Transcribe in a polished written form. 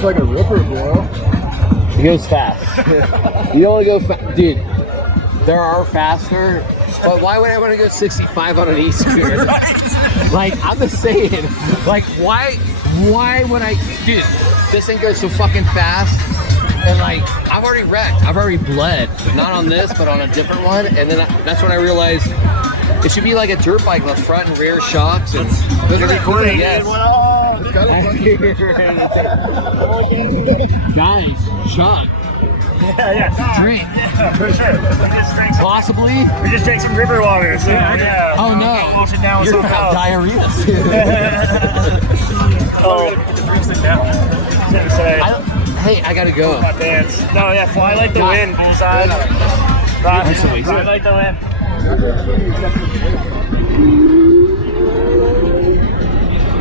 Looks like a ripper, bro. It goes fast. You only go fast. Dude, there are faster, but why would I want to go 65 on an e-scooter? Like, I'm just saying, like, why would I, dude, this thing goes so fucking fast, and like, I've already wrecked, I've already bled, not on this, but on a different one, and then that's when I realized it should be like a dirt bike with front and rear shocks, and those are the cool, yes. Guys, Chuck. Yeah. Drink. Yeah, for sure. We just drank some, Possibly. we just drank some river water. So, yeah. Oh no. Wash it down with You're something gonna have else. diarrhea. Oh, put the drinks down. Hey, I gotta go. My pants. No, yeah, fly like the wind, bullseye. Fly like the wind.